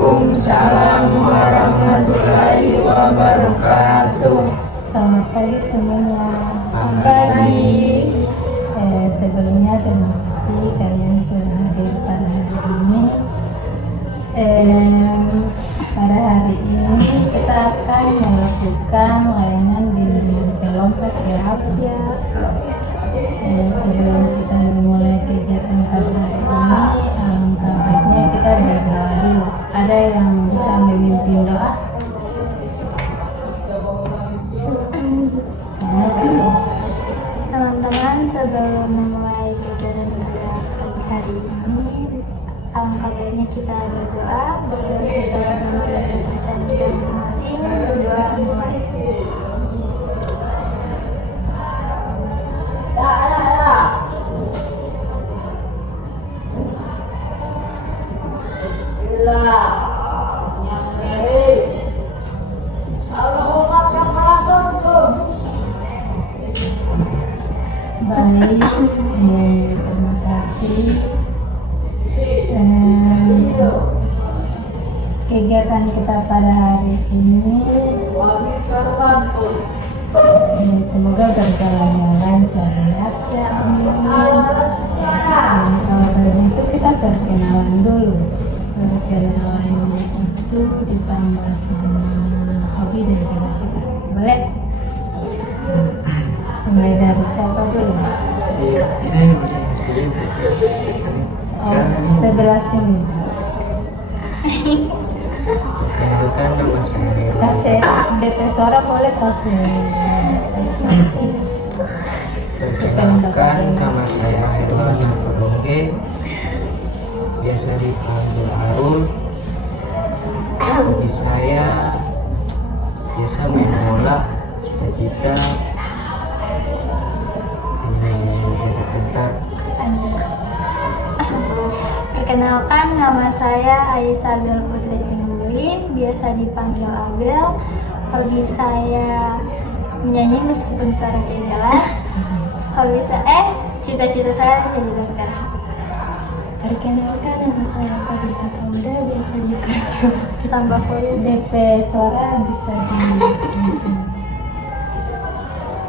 Waalaikumsalam warahmatullahi wabarakatuh. Selamat pagi semuanya. Selamat pagi. Sebelumnya terima kasih kalian sudah hadir pada hari ini. Pada hari ini kita akan melakukan layanan bimbingan kelompok ya. Sebelum kita memulai kegiatan pada hari ini, alangkah baiknya kita berdoa dulu. Ada yang bisa memimpin doa? Teman-teman, sebelum memulai kegiatan pada pagi hari ini, alangkah baiknya kita berdoa sesuai dengan kepercayaan kita masing-masing. Berdoa mulai. Baik, terima kasih. Kegiatan kita pada hari ini semoga berjalan lancar ya. Kalau dari itu kita perkenalan dulu. Perkenalan itu ditambah sama hobi dan cita-cita. Boleh? Mulai dari siapa dulu? Oh, sebelah sini. Perkenalkan nama saya. Kasih DP suara boleh kasih. Perkenalkan nama saya Herman Sampurongge, biasa dipanggil Arul. Hobi saya biasa main bola, cita-cita jadi tentara. Perkenalkan, nama saya Aisyah Abel Putri Tinulin, biasa dipanggil Abel. Hobi saya menyanyi meskipun suara tidak jelas. Hobi saya, cita-cita saya jadi dokter. Perkenalkan, nama saya Fadila Kauda, biasa dipanggil tambah volume. DP suara bisa di.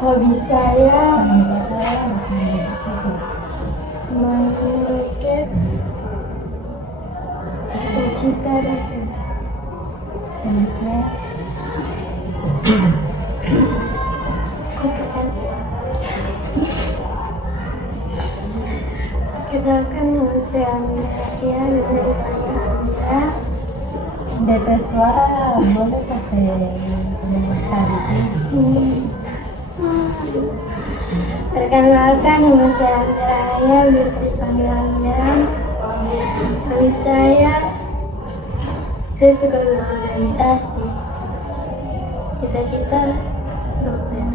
Hobi saya main raket, cita-cita raket. Kenalkan, nama saya Amina Ratia, bisa dipanggil Amira. DP suara boleh kasih tadi. Perkenalkan, nama saya Amira Aya, bisa dipanggil Amira. Hobi saya suka berorganisasi. Cita-cita dokter.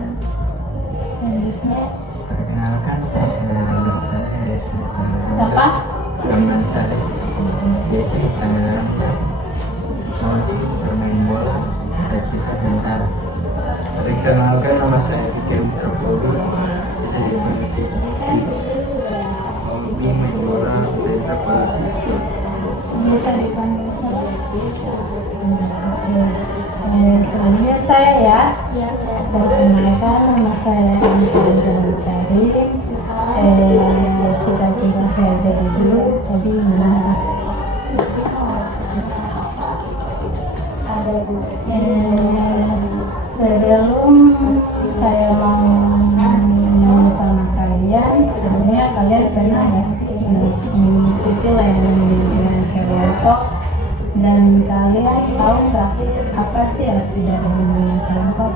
Selanjutnya Perkenalkan nama saya biasa siapa? Nama saya biasa dipanggil Hobi bermain bola, cita-cita tentara. Perkenalkan nama saya Diki Prabowo, bisa dipanggil hobi main bola, cita-cita pelatih. Bisa dipanggil selanjutnya saya ya. Ya, Perkenalkan, nama saya Anton Jansari. Cita-cita saya jadi guru, tapi mana? Sebelum saya mau ngomong sama kalian, sebenarnya kalian pernah nggak sih mengikuti layanan bimbingan kelompok? Dan kalian tahu nggak apa sih arti dari bimbingan kelompok?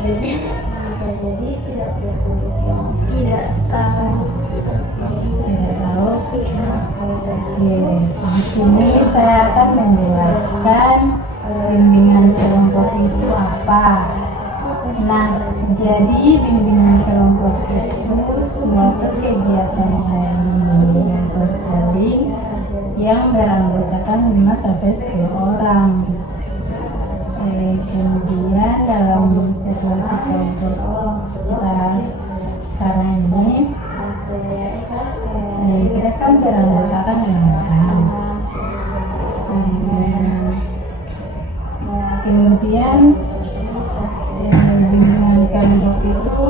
bisa jadi tidak tahu. Tidak tahu. Di sini saya akan menjelaskan bimbingan kelompok itu apa. Nah, jadi bimbingan kelompok itu suatu kegiatan bimbingan konseling yang beranggotakan 5 sampai 10 orang. Kemudian dalam situasi kelompok kita sekarang ini, kita kan beranggotakan 5 orang. Kemudian lingkungan kelompok itu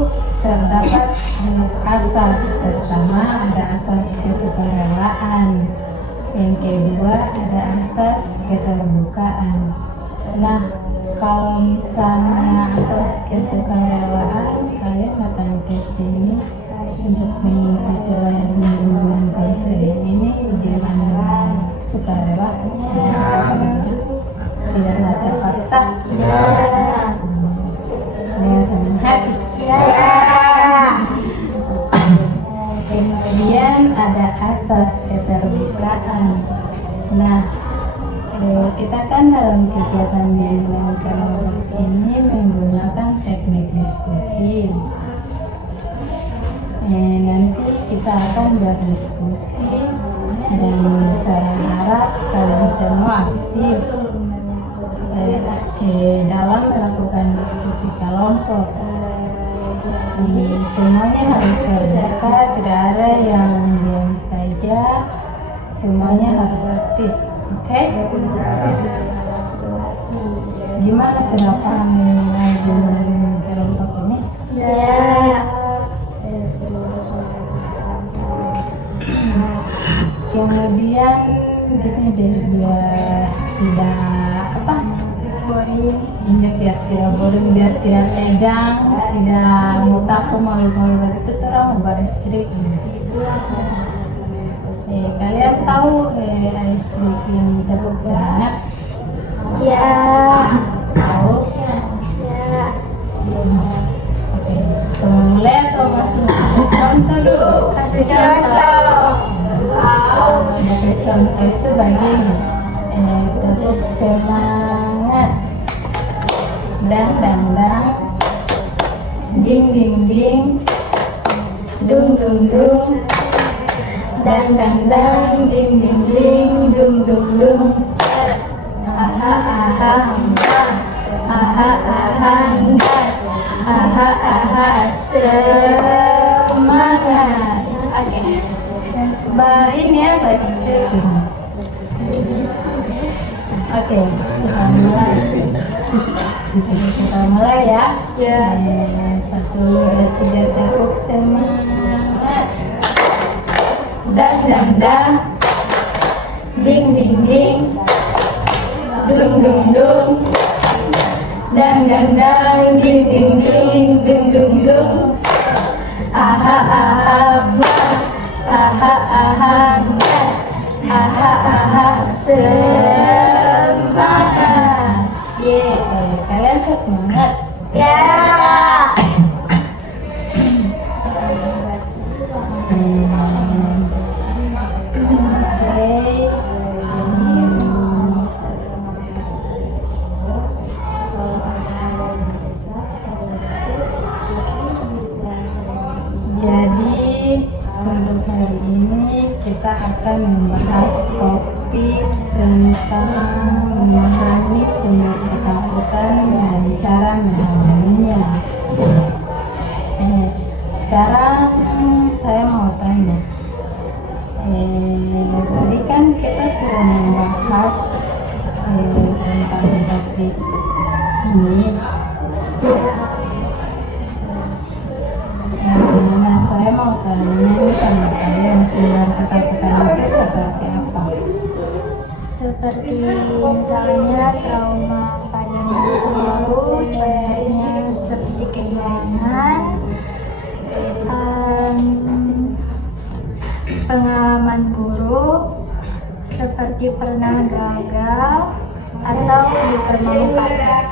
terdapat 11 asas. Pertama ada asas kesukarelaan, yang kedua ada asas keterbukaan. Nah, kalau misalnya asas kesukarelaan, kalian datang ke sini untuk mengikuti lingkungan konseling ini dengan sukarela, tidak terpaksa, dengan senang hati. Kemudian ada asas keterbukaan. Nah, kita kan dalam kegiatan lingkungan kelompok ini menggunakan teknik diskusi. Nanti kita akan berdiskusi dan saya harap kalian semua aktif dalam melakukan diskusi kelompok. Semuanya harus terbuka, tidak ada yang diam saja, semuanya harus aktif. Oke? Gimana, sudah paham mengenai lingkungan kelompok ini? Kemudian kita biar tidak boring, biar tidak boring, biar tidak tegang, tidak mau takut malu-malu itu terang baris trik. Kalian tahu ice cream yang tepuk semangat? Ya. Tahu? Ya. Oke, mulai atau masih contoh dulu? Kasih contoh. Contoh itu bagi tepuk semangat, dang dang dang, ding ding ding, dung dung dung, dang dang dang, ding ding ding, dung dung dung, aha aha aha aha aha aha semangat. Oke. Ini ya, baik. Oke, kita mulai. Kita mulai ya. Ya. 1, 2, 3, tepuk semangat. Dang dang dang, ding ding ding, dung dung dung, dang dang dang, ding ding ding, dung dung dung, aha aha aha aha aha aha semangat. Kalian semangat? Ya. Jadi untuk hari ini kita akan membahas topik tentang memahami sumber ketakutan dan cara menangani. Sekarang saya mau tanya, tadi kan kita sudah membahas tentang topik ini. Nah, saya mau tanya sama kalian, sumber ketakutan itu seperti apa? Seperti misalnya trauma pada masa lalu, contohnya seperti kehilangan, pengalaman buruk, seperti pernah gagal atau dipermalukan.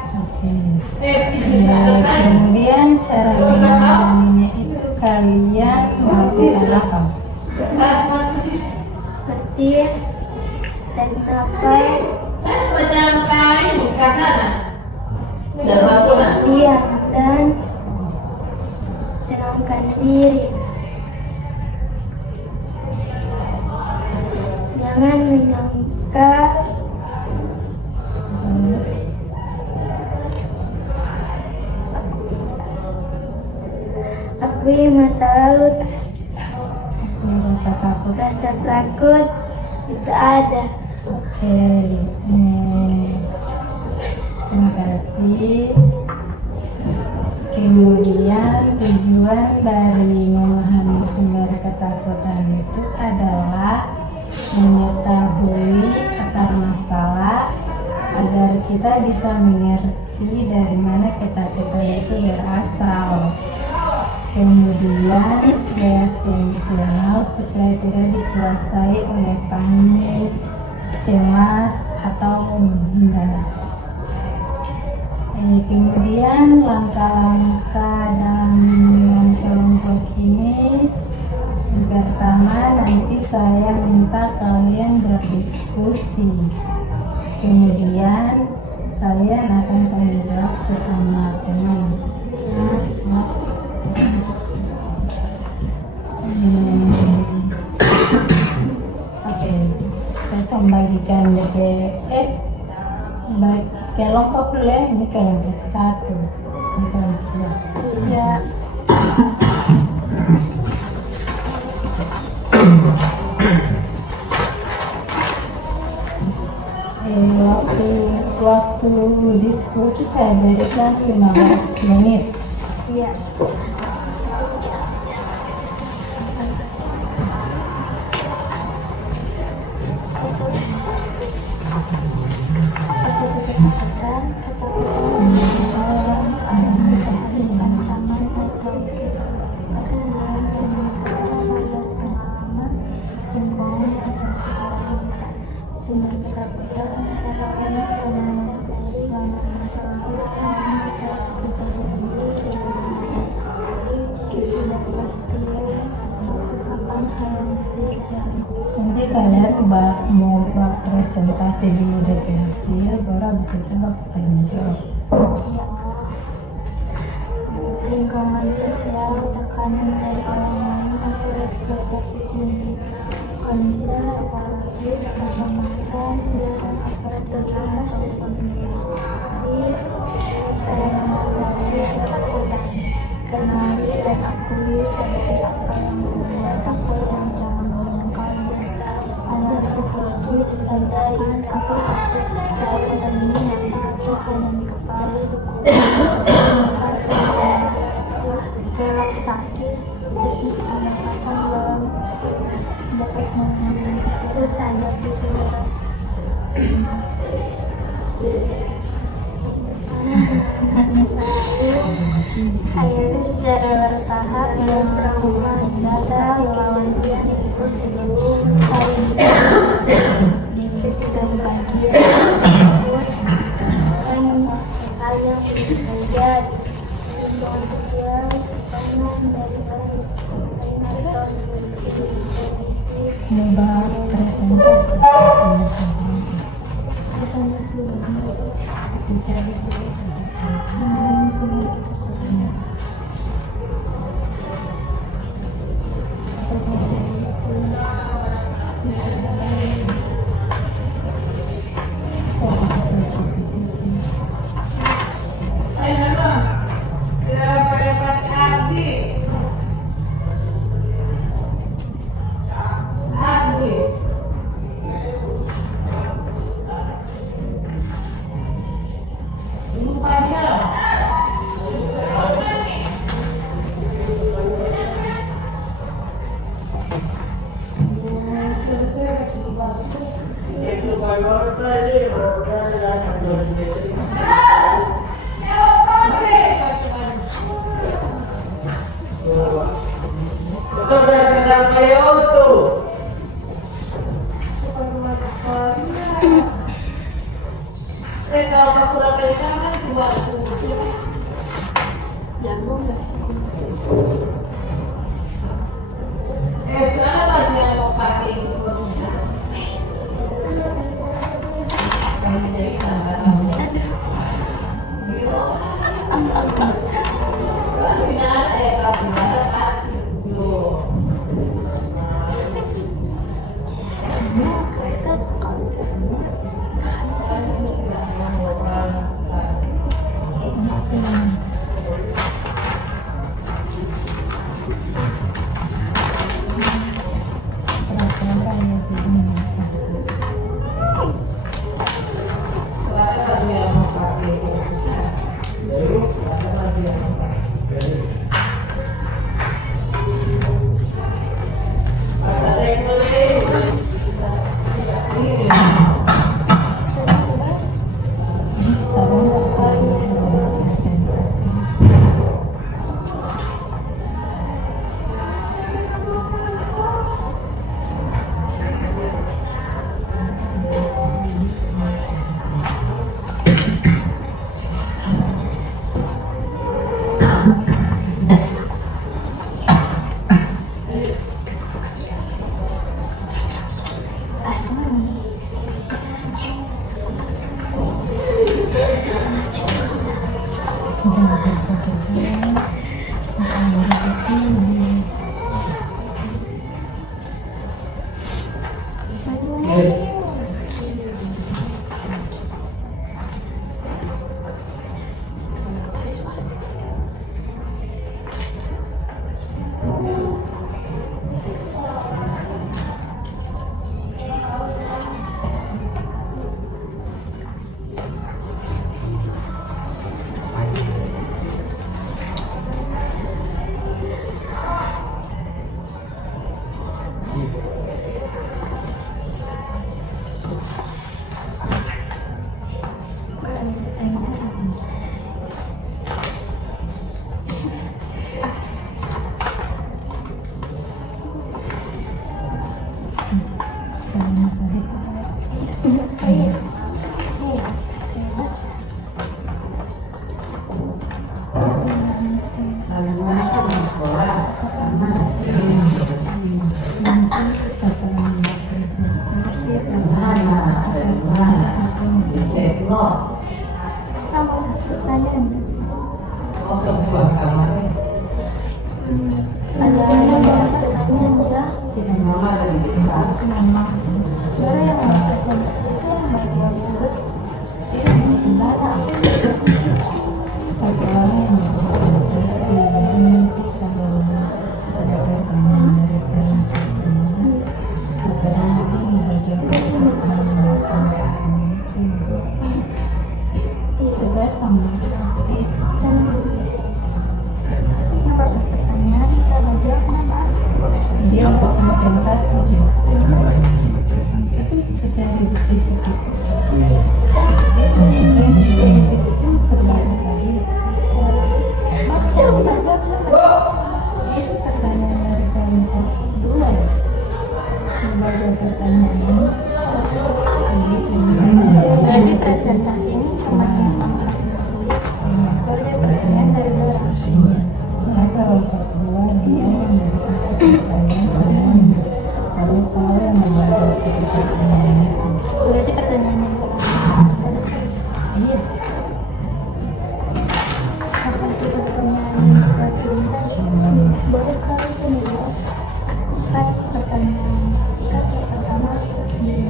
Kemudian cara menangani itu kalian melakukan apa? Seperti tarik nafas, diam dan tenangkan diri. Jangan menyangka akui masa lalu. Rasa takut. Rasa takut tidak ada. Terima kasih. Kemudian tujuan dari memahami sumber ketakutan itu adalah mengetahui akar masalah agar kita bisa mengerti dari mana ketakutan itu berasal. Kemudian reaksi emosional supaya tidak dikuasai oleh panik, cemas, atau menghindar. Kemudian langkah-langkah dalam kelompok ini, pertama nanti saya minta kalian berdiskusi. Kemudian kalian akan tanya jawab sesama teman. Oke, saya membagikan kelompok dulu ya. Ini kelompok 1, ini kelompok 2. Ya. Waktu diskusi saya berikan 15 menit. Iya. Nanti kalian mau buat presentasi dulu dari hasil, baru habis itu tanya jawab. Lingkungan sosial, tekanan dari orang lain atau ekspektasi tinggi, kondisi psikologis, kecemasan, dan aparat terjerumus dan komunikasi, cara mengatasi ketakutan, kenali dan akui sebagai apa yang membuat takut dan jangan menyangkalnya. Analisis logis, tandai apa takut, ketakutan ini yang satu hanya di kepala, relaksasi, teknik pernapasan dalam dapat mengambil pikiran agar bisa akhirnya secara bertahap yang bersama data lawan seperti itu sebelum saling dan bagian hal yang berbeda lingkungan sosial tekanan dari Coba presentasi. jago nggak sih? Jangan terpikirkan akan rezeki. Sebenarnya yang presentasi itu yang bagian mulut Satu orang yang nanti kalau ada pertanyaan dari teman-teman, sekarang ini bagian sudah sama. pertanyaan kita belajar kenapa? Dia untuk presentasi juga Presentasi. secara dikit-dikit. Itu sebelah tadi. Itu pertanyaan dari kelompok 2. Sebagai pertanyaan Berarti presentasi ini cuma yang tampak sulit. Baru dia pertanyaan dari luar. saya kelompok 2 dia yang dari pertanyaan lalu kalau yang membaca pertanyaan Berarti pertanyaan yang pertama. iya Apa sih pertanyaan yang pertama? Boleh kali sendiri. Kan pertanyaan kata pertama dikasih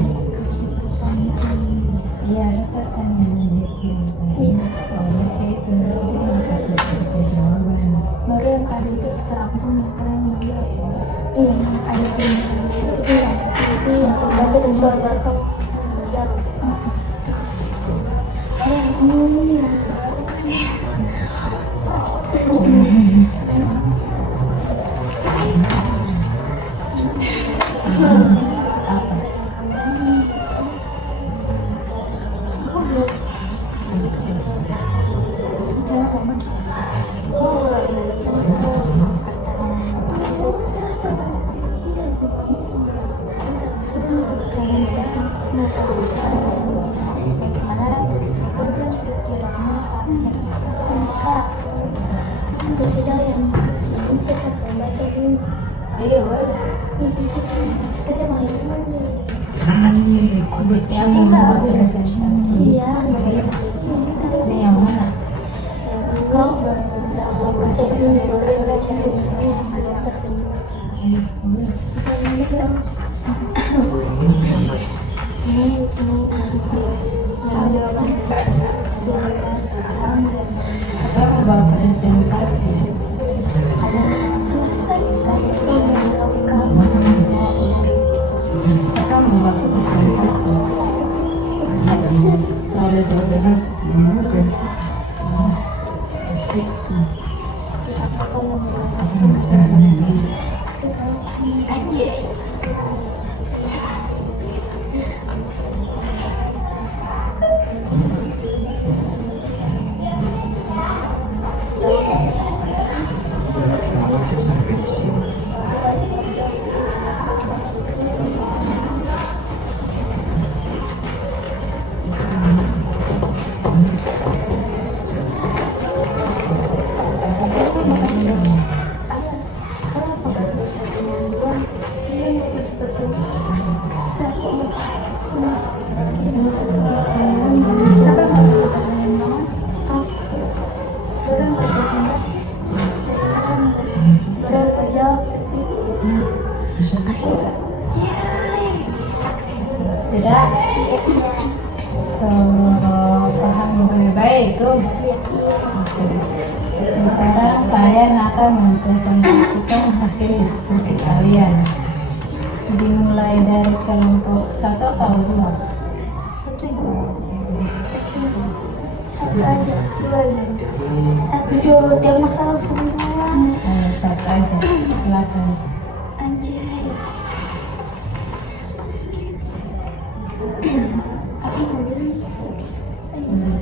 pertanyaan. iya ada pertanyaan itu kalau saya itu kasih jawaban Baru yang ada itu terangkum yang dia. Iya, yang ada itu yang berbagai dan berbagai. apa yang membuat presentasi Iya, ini yang mana kau kasih dulu saya membawa presentasi saya membawa presentasi soalnya jawabannya Sampai di sini. Sudah? So, paham lebih baik itu. Oke. Sekarang kalian akan mempresentasikan hasil diskusi kalian. Dimulai dari kelompok 1 atau 2? Satu aja, satu dua dia masalah pembunuhan. Satu aja, silakan. Anjay.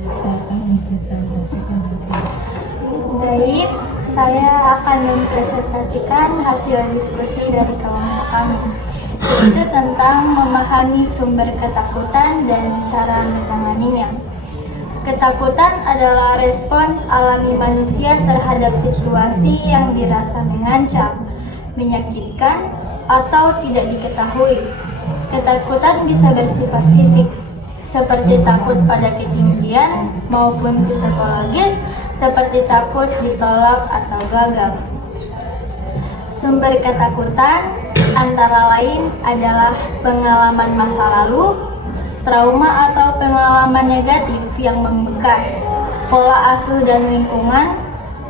Silakan mempresentasikan hasil. Baik, saya akan mempresentasikan hasil diskusi dari kelompok kami, yaitu tentang memahami sumber ketakutan dan cara menanganinya. Ketakutan adalah respons alami manusia terhadap situasi yang dirasa mengancam, menyakitkan, atau tidak diketahui. Ketakutan bisa bersifat fisik, seperti takut pada ketinggian, maupun psikologis, seperti takut ditolak atau gagal. Sumber ketakutan antara lain adalah pengalaman masa lalu, trauma atau pengalaman negatif yang membekas, pola asuh dan lingkungan,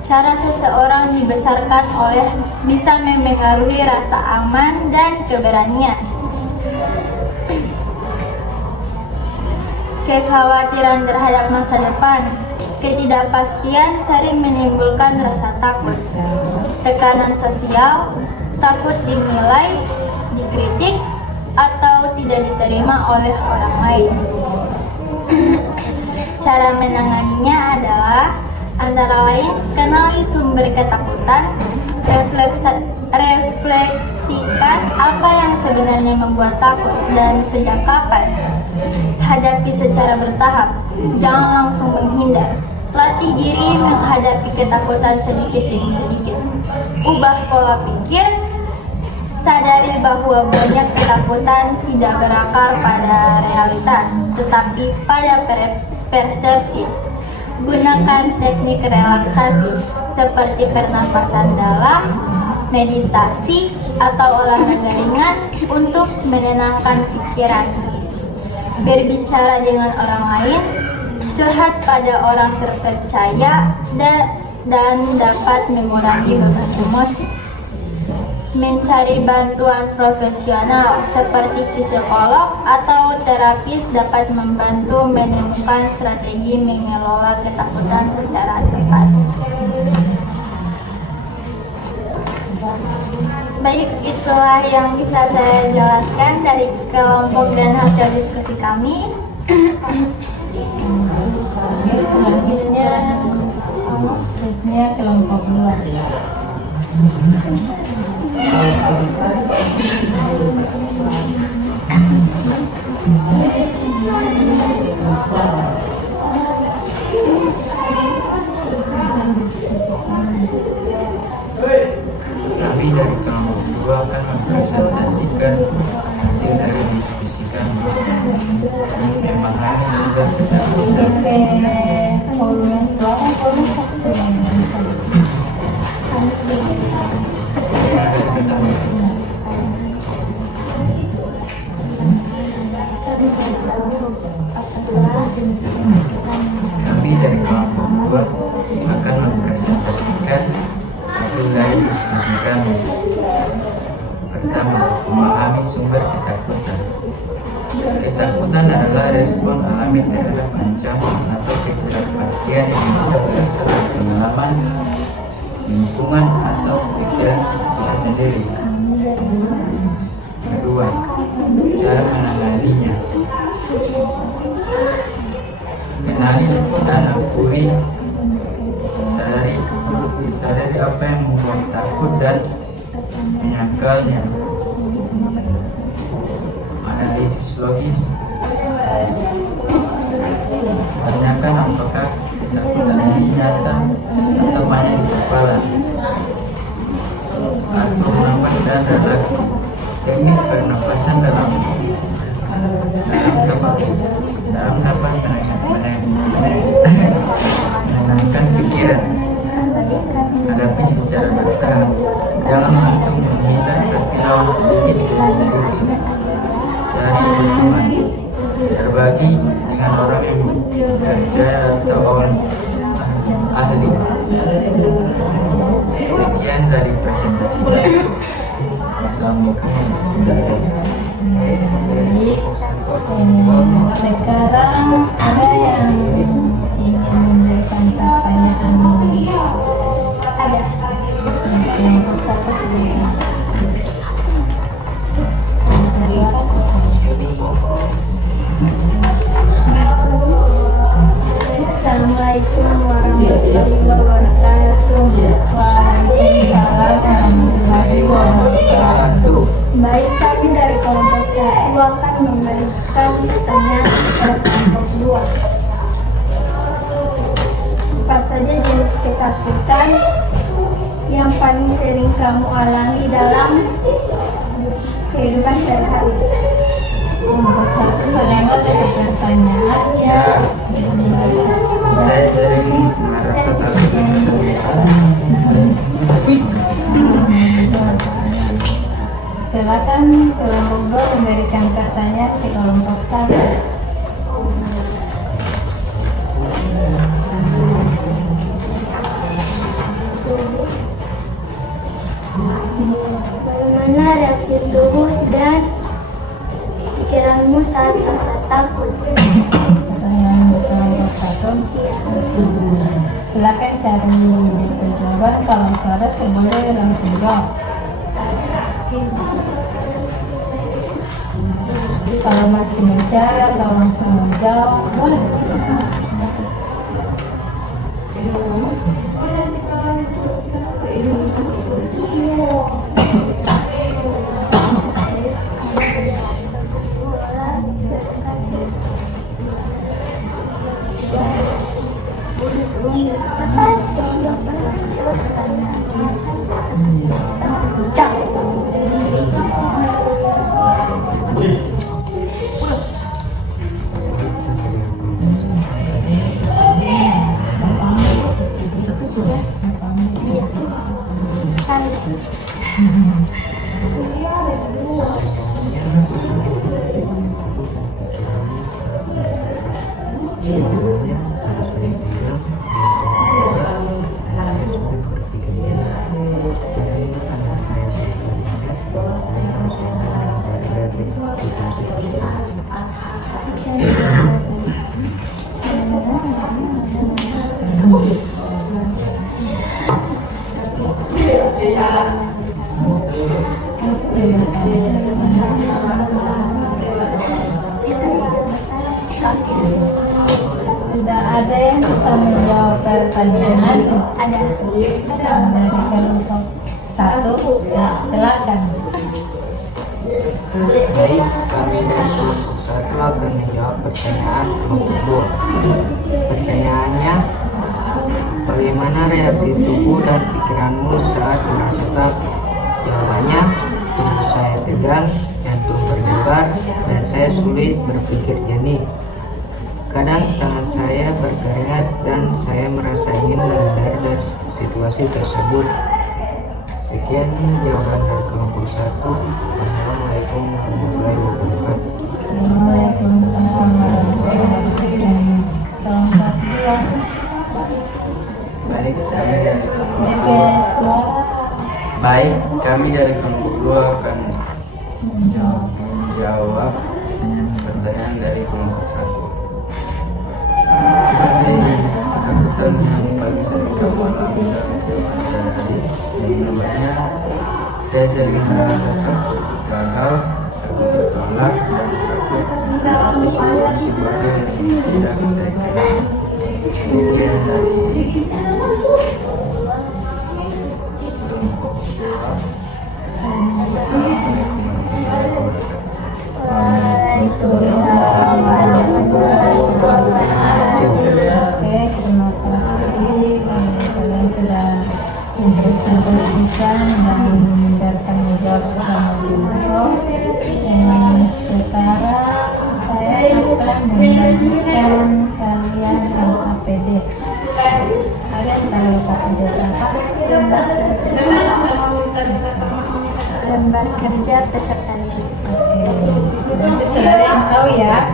cara seseorang dibesarkan oleh bisa memengaruhi rasa aman dan keberanian. Kekhawatiran terhadap masa depan, ketidakpastian sering menimbulkan rasa takut, tekanan sosial, takut dinilai, dikritik, atau tidak diterima oleh orang lain. Cara menanganinya adalah antara lain kenali sumber ketakutan, refleksikan apa yang sebenarnya membuat takut dan sejak kapan. Hadapi secara bertahap, jangan langsung menghindar. Latih diri menghadapi ketakutan sedikit demi sedikit. Ubah pola pikir. Sadari bahwa banyak ketakutan tidak berakar pada realitas, tetapi pada persepsi. Gunakan teknik relaksasi seperti pernapasan dalam, meditasi, atau olahraga ringan untuk menenangkan pikiran. Berbicara dengan orang lain, curhat pada orang terpercaya, dan dapat mengurangi beban emosi. Mencari bantuan profesional seperti psikolog atau terapis dapat membantu menemukan strategi mengelola ketakutan secara tepat. Baik, itulah yang bisa saya jelaskan dari kelompok dan hasil diskusi kami. Selanjutnya kelompok 2. Kami dari kelompok 2 akan mempresentasikan hasil dari diskusi kami. Memahami sumber ketakutan. Kami dari kelompok 2 akan mempresentasikan hasil dari diskusi kami. Pertama, memahami sumber ketakutan. Ketakutan adalah respon alami terhadap ancaman atau ketidakpastian yang bisa berasal dari pengalaman, lingkungan, atau pikiran kita sendiri. Kedua, cara menanganinya. Kenali dan akui, sadari apa yang membuat takut dan menyakalnya. Analisis logis. Tanyakan apakah ketakutan ini nyata atau hanya di kepala. Atau menambah dan relaksi. Teknik pernapasan dalam dapat menenangkan pikiran. Hadapi secara bertahap. Jangan langsung menghindar, tapi lawan sedikit demi dengan orang yang bekerja atau orang ahli. Sekian dari presentasi saya. Assalamualaikum warahmatullahi wabarakatuh. Sekarang ada yang ingin memberikan pertanyaan? Ada. Kelompok satu silakan. Assalamualaikum warahmatullahi wabarakatuh. Waalaikumsalam warahmatullahi wabarakatuh. Baik, kami dari kelompok 1 akan memberikan pertanyaan kepada kelompok 2. Apa saja jenis ketakutan yang paling sering kamu alami dalam kehidupan sehari-hari? Kelompok satu melewat dari pertanyaan Ya, saya sering merasa takut dengan kegiatan. Silakan kelompok 2 memberikan pertanyaan ke kelompok 1. Bagaimana reaksi tubuh dan pikiranmu saat merasa takut? Pertanyaan kelompok 1. Silakan cari jawaban. Kalau saudara boleh langsung jawab. Kalau masih mencari atau langsung menjawab boleh. Sudah ada yang bisa menjawab pertanyaan? Ada. Dari kelompok 1, silakan. Baik, kami dari kelompok 1 akan menjawab pertanyaan kelompok 2. Pertanyaannya, bagaimana reaksi tubuh dan pikiranmu saat merasa takut? Jawabannya, tubuh saya tegang, jantung berdebar, dan saya sulit berpikir jernih. Kadang tangan saya berkeringat dan saya merasa ingin menghindar dari situasi tersebut. Sekian jawaban dari kelompok 1. Assalamualaikum warahmatullahi wabarakatuh. Waalaikumsalam warahmatullahi wabarakatuh. Kelompok 2. Baik, kami dari Baik, kami dari kelompok 2 akan menjawab pertanyaan dari kelompok 1. Ketakutan yang paling sering kamu alami dalam kehidupan sehari-hari. Yang namanya, saya sering merasa takut gagal, takut ditolak, dan takut menghadapi situasi baru yang tidak saya kenal. Kemudian dari Assalamualaikum warahmatullahi wabarakatuh. Waalaikumsalam warahmatullahi wabarakatuh. Oke, terima kasih. Kalian sudah berdiskusikan dan memberikan jawab selama dulu. Sekarang saya akan membagikan kalian LKPD. Kalian tahu LKPD apa? Lembar kerja peserta didik. Oke, sudah ada yang tahu ya?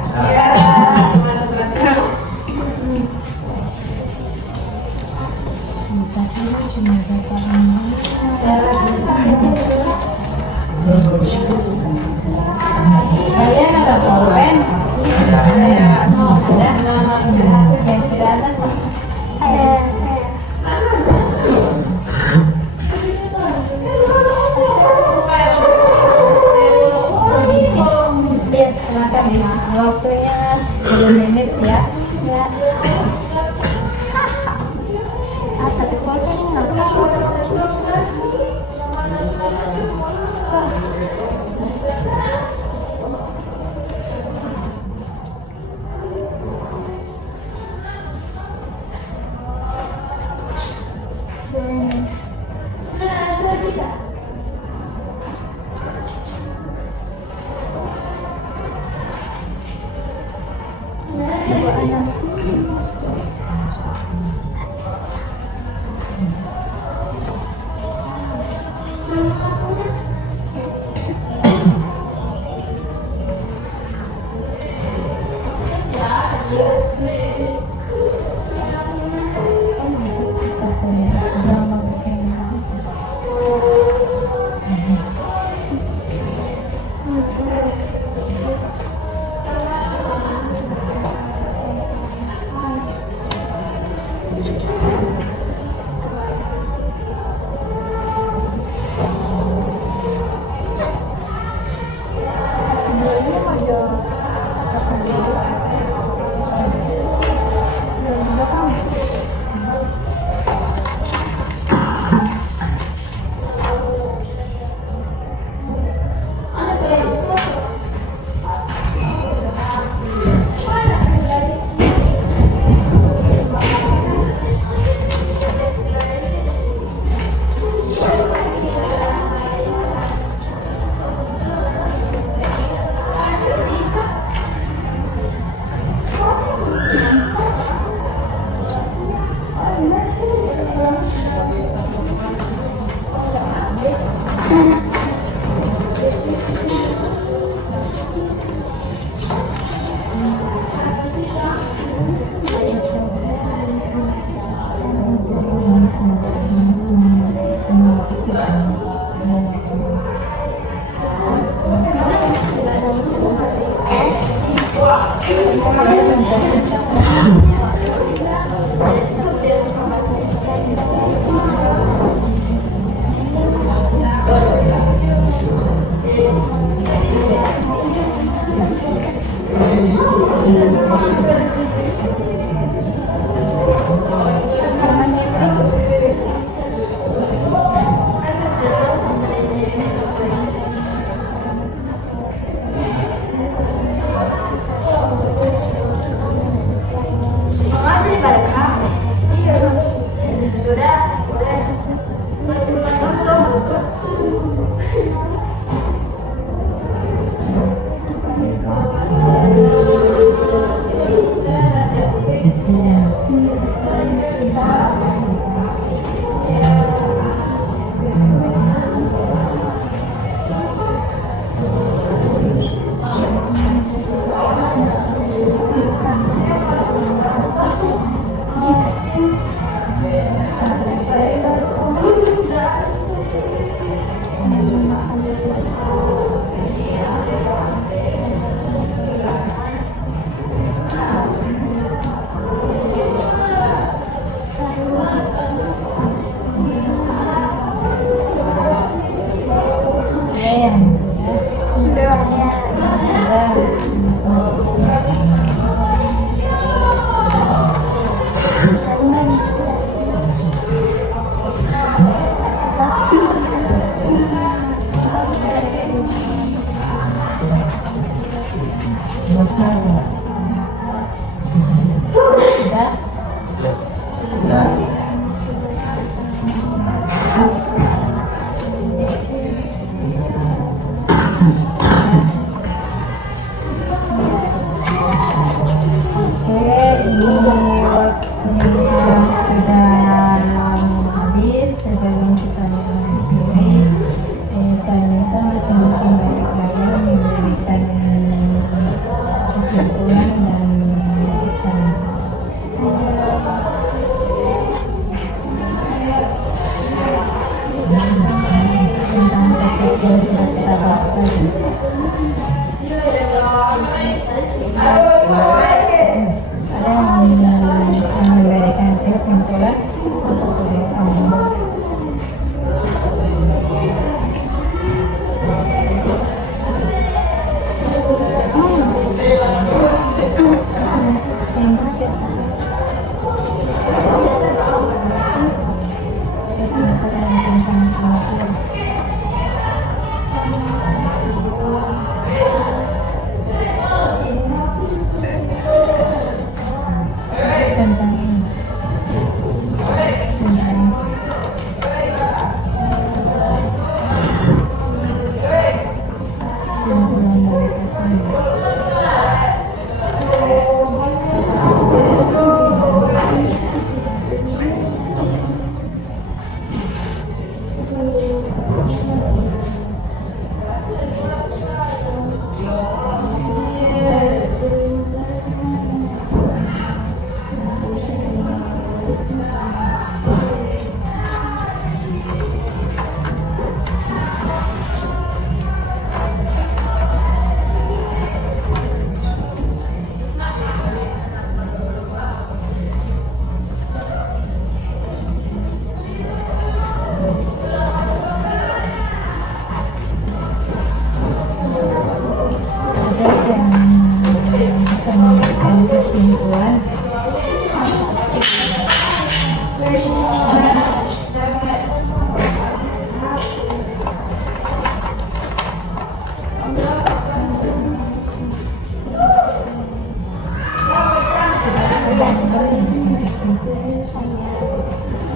ya. Tapi kalau ini nggak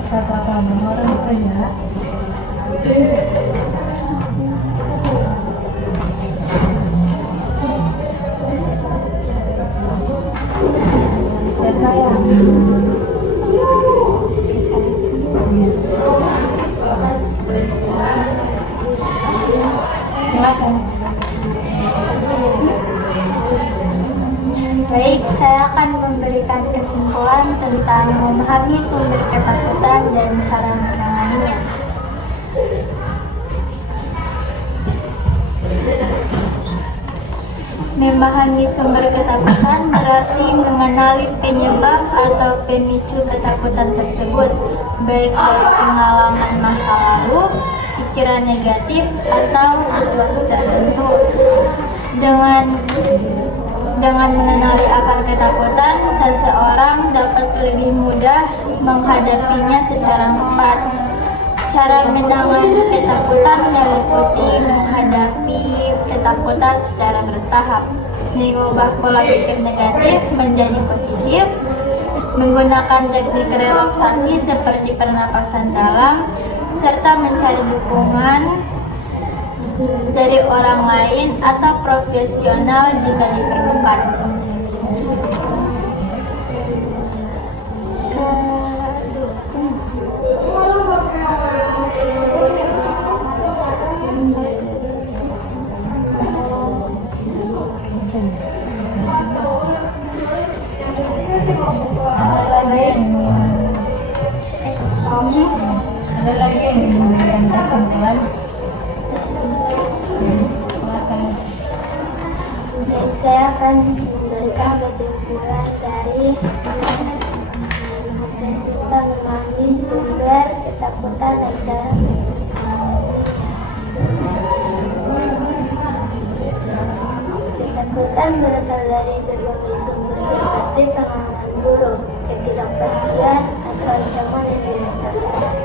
Kata kamu orang kaya. Siapa yang silakan. Baik, saya akan memberikan kesimpulan tentang memahami sumber ketakutan dan cara menanganinya. Memahami sumber ketakutan berarti mengenali penyebab atau pemicu ketakutan tersebut, baik dari pengalaman masa lalu, pikiran negatif, atau situasi tertentu. Dengan mengenali akar ketakutan, seseorang dapat lebih mudah menghadapinya secara tepat. Cara menangani ketakutan meliputi menghadapi ketakutan secara bertahap, mengubah pola pikir negatif menjadi positif, menggunakan teknik relaksasi seperti pernapasan dalam, serta mencari dukungan dari orang lain atau profesional jika diperlukan. Ada lagi yang memberikan kesimpulan? Silakan. Saya akan memberikan kesimpulan dari kita memahami sumber ketakutan dan cara ketakutan berasal dari berbagai sumber seperti pengalaman buruk, ketidakpastian, atau ancaman yang dirasakan.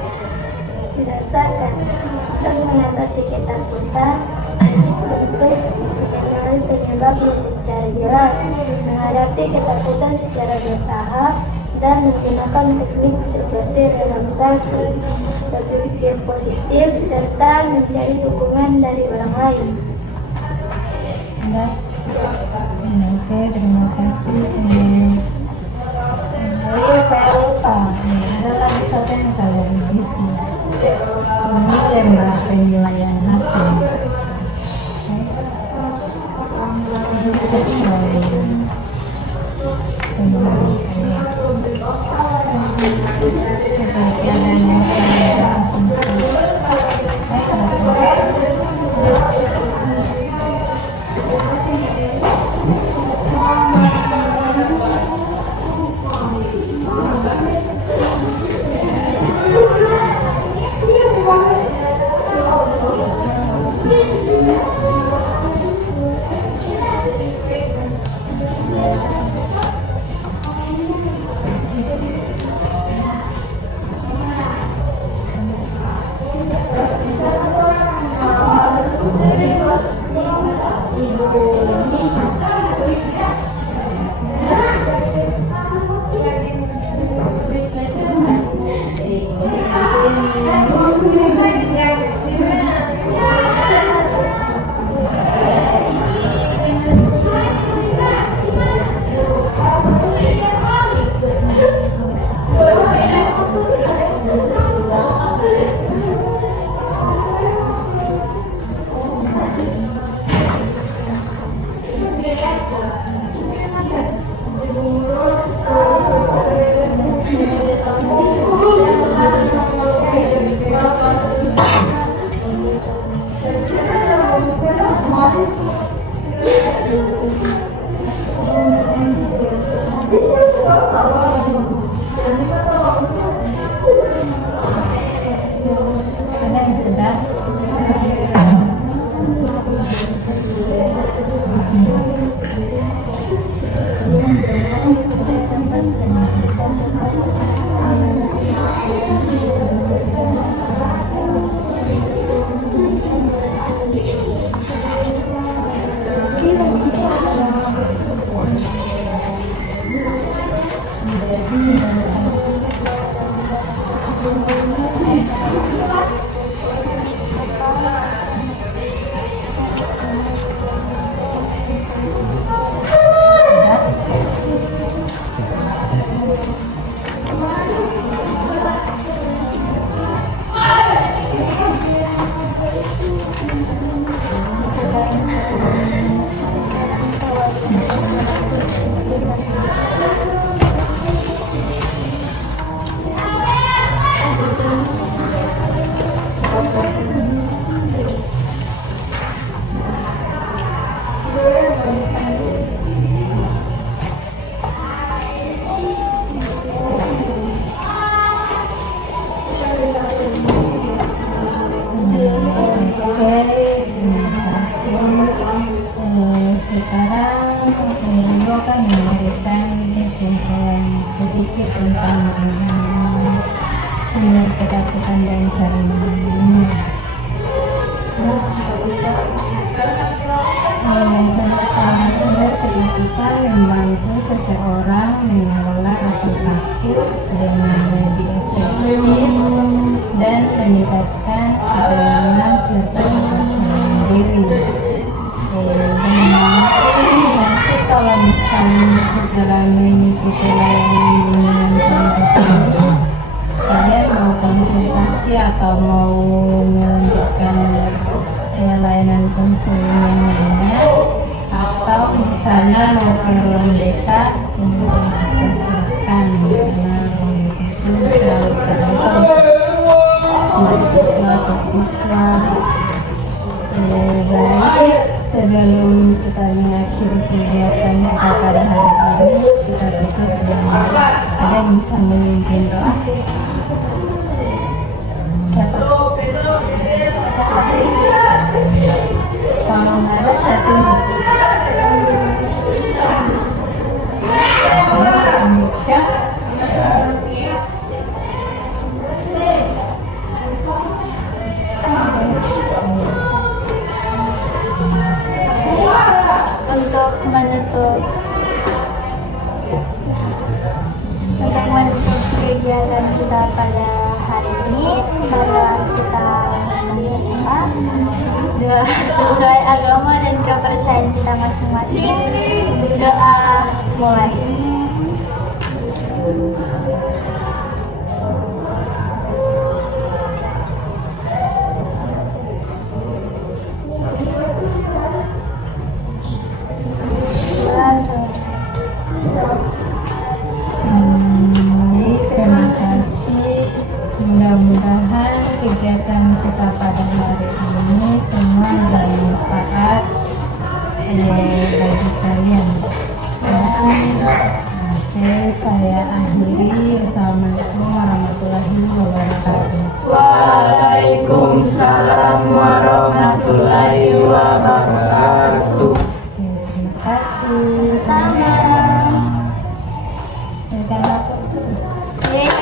Untuk mengatasi ketakutan, untuk mengenali penyebabnya secara jelas, menghadapi ketakutan secara bertahap, dan menggunakan teknik seperti relaksasi, berpikir positif, serta mencari dukungan dari orang lain. Oke, terima kasih. Itu saya lupa. Ada lagi satu yang kalian isi. Ini lembar penilaian hasil. Seperti adanya Sekarang Ringo akan memberikan kesimpulan sedikit tentang sumber ketakutan dan cara menangani. Sumber ketakutan membantu seseorang mengelola rasa takut dengan lebih efektif dan meningkatkan ketenangan serta kepercayaan diri. Kalau misalnya setelah mengikuti layanan dengan pendidikan, kalian mau konsultasi atau mau melanjutkan layanan konseling yang lainnya, atau misalnya mau ke ruang beta untuk silakan, karena ruang beta itu selalu tergantung mahasiswa atau siswa. Baik, sebelum kita mengakhiri kegiatan kita pada hari ini, kita tutup dengan ada yang bisa memimpin doa. Siapa? Kalau nggak ada, satu. Untuk menutup kegiatan kita pada hari ini, marilah kita doa sesuai agama dan kepercayaan kita masing-masing. Doa mulai. Terima kasih. Mudah-mudahan kegiatan kita pada hari ini semua bermanfaat bagi kalian. Oke, saya akhiri. Assalamualaikum warahmatullahi wabarakatuh. Waalaikumsalam warahmatullahi wabarakatuh. Terima kasih. Sama. Terima kasih.